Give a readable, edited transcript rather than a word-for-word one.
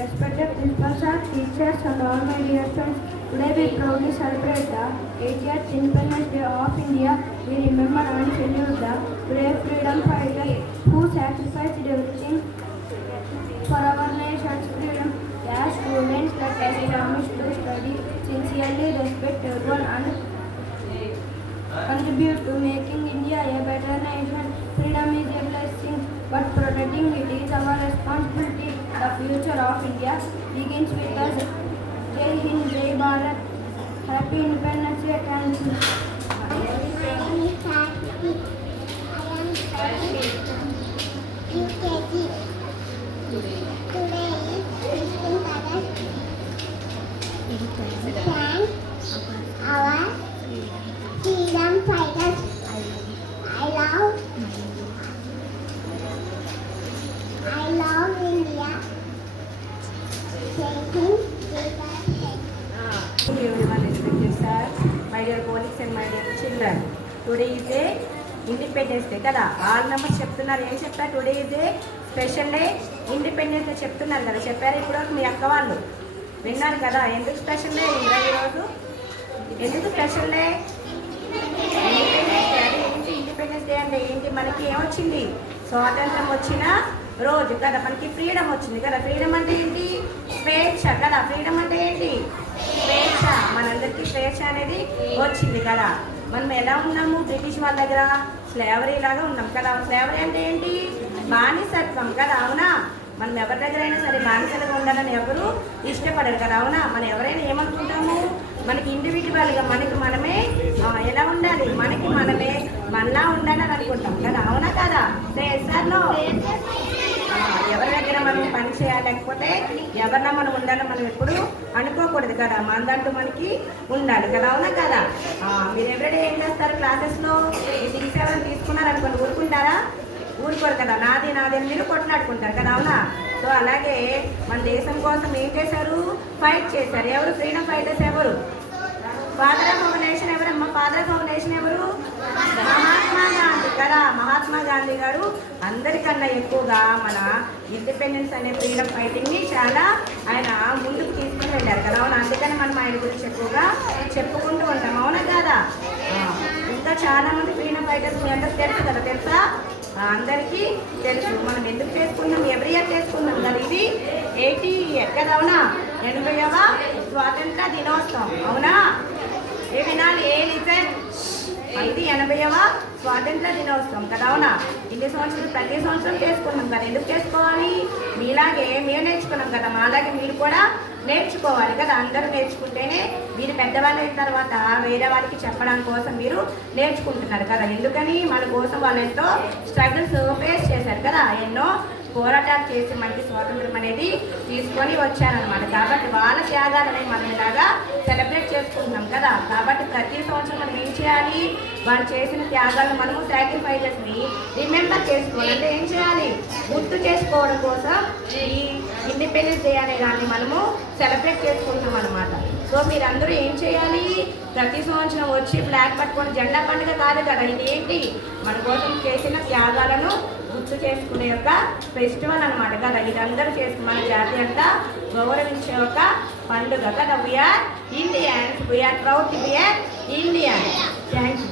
Respected principals, teachers and all my dear friends, today we proudly celebrate the 80th Independence Day of India. We remember and salute the brave freedom fighters who sacrificed everything for our nation's freedom. As students, let us promise to study sincerely, respect everyone and contribute to making India a better nation. Freedom is a blessing, but protecting it is our responsibility. The future of India begins with us. Jai Hind, Jai Bharat. Happy Independence Day. Thank you. Our freedom fighters. I love India. Good everyone, respected sir, my dear colleagues and my dear children. Today is a Independence Day కదా. All members చెప్తున్నారు. ఏం చెప్తారు? Today is a special day, independence day చెప్తున్నారు కదా. చెప్పారు ఇప్పుడు మీ అక్క వాళ్ళు విన్నారు కదా. ఎందుకు స్పెషల్ డే ఈరోజు? ఎందుకు స్పెషల్ డే? Independence day. అదే ఏంటి ఇండిపెండెన్స్ డే అంటే ఏంటి? మనకి ఏమొచ్చింది? స్వాతంత్రం వచ్చిన రోజు కదా. మనకి ఫ్రీడమ్ వచ్చింది కదా. ఫ్రీడమ్ అంటే ఏంటి? స్వేచ్ఛ కదా. ఫ్రీడమ్ అంటే ఏంటి? స్వేచ్ఛ. మనందరికీ స్వేచ్ఛ అనేది వచ్చింది కదా. మనం ఎలా ఉన్నాము? బ్రిటిష్ వాళ్ళ దగ్గర స్లేవరీ లాగా ఉన్నాం కదా. స్లేవరీ అంటే ఏంటి? బానిసత్వం కదా. అవునా? మనం ఎవరి దగ్గర అయినా సరే బానిసలుగా ఉండాలని ఎవరు ఇష్టపడరు కదా. అవునా? మనం ఎవరైనా ఏమనుకుంటాము? మనకి ఇండివిజువల్గా మనకి మనమే ఎలా ఉండాలి? మనకి మనమే మనలా ఉండాలని అనుకుంటాం కదా. అవునా కదా? సార్లో ఎవరి దగ్గర మనం పని చేయాలి, లేకపోతే ఎవరినా మనం ఉండాలో మనం ఎప్పుడు అనుకోకూడదు కదా. మనదంటూ మనకి ఉండాలి కదా. అవునా కదా? మీరు ఎవరైనా ఏం చేస్తారు? క్లాసెస్లో ఈ థింగ్స్ ఎవరైనా తీసుకున్నారు అనుకోండి, ఊరుకుంటారా? ఊరుకోరు కదా. నాది నాది అని మీరు కొట్లాడుకుంటారు కదా. అవునా? సో అలాగే మన దేశం కోసం ఏం చేశారు? ఫైట్ చేశారు. ఎవరు ఫ్రీడమ్ ఫైటర్స్? ఎవరు? ఫాదర్ ఆఫ్ అవర్ నేషన్ ఎవరమ్మా? ఫాదర్ ఆఫ్ అవర్ నేషన్ ఎవరు? మహాత్మా గాంధీ కదా. మహాత్మా గాంధీ గారు అందరికన్నా ఎక్కువగా మన ఇండిపెండెన్స్ అనే ఫ్రీడమ్ ఫైటింగ్ని చాలా ఆయన ముందుకు తీసుకుని వెళ్ళారు కదా. అవునా? అందుకని మనం ఆయన గురించి ఎక్కువగా చెప్పుకుంటూ ఉంటాం. అవునా కదా? ఇంకా చాలా మంది ఫ్రీడమ్ ఫైటర్స్ మీ అందరికి తెలుసు కదా. తెలుసా? అందరికీ తెలుసు. మనం ఎందుకు చేసుకుందాం? ఎవ్రీ ఇయర్ చేసుకుందాం కదా. ఇది 80 ఇయర్ కదా. అవునా? 80వ స్వాతంత్ర దినోత్సవం. అవునా? ఏ వినాలి? ఏ లిజన్? ఇది 80వ స్వాతంత్ర దినోత్సవం కదా. అవునా? ఇన్ని సంవత్సరాలు ప్రతి సంవత్సరం చేసుకున్నాం కదా. ఎందుకు చేసుకోవాలి? మీలాగే మేము నేర్చుకున్నాం కదా. మాలాగే మీరు కూడా నేర్చుకోవాలి కదా. అందరూ నేర్చుకుంటేనే మీరు పెద్దవాళ్ళు అయిన తర్వాత వేరే వాళ్ళకి చెప్పడానికి కోసం మీరు నేర్చుకుంటున్నారు కదా. ఎందుకని? మన కోసం వాళ్ళు ఎంతో స్ట్రగుల్స్ ఫేస్ చేశారు కదా. ఎన్నో పోరాటాలు చేసి మనకి స్వాతంత్రం అనేది తీసుకొని వచ్చారనమాట. కాబట్టి వాళ్ళ త్యాగాలని మనం ఇలాగా సెలబ్రేట్ చేసుకుంటున్నాం కదా. కాబట్టి ప్రతి సంవత్సరం మనం ఏం చేయాలి? వాళ్ళు చేసిన త్యాగాలను మనము సాక్రిఫైజెస్ని రిమెంబర్ చేసుకోవాలి. అంటే ఏం చేయాలి? గుర్తు చేసుకోవడం కోసం ఈ ఇండిపెండెన్స్ డే అనే దాన్ని మనము సెలబ్రేట్ చేసుకుంటాం అనమాట. సో మీరందరూ ఏం చేయాలి? ప్రతి సంవత్సరం వచ్చి ఫ్లాగ్ పట్టుకొని జెండా పండుగ కాదు కదా. ఇది ఏంటి? మన కోసం చేసిన త్యాగాలను గుర్తు చేసుకునే ఒక ఫెస్టివల్ అనమాట కదా. ఇది అందరూ చేసుకుని మన జాతి అంతా గౌరవించే ఒక పండుగ కదా. We are Indians, we are proud to be an Indian. Thank you.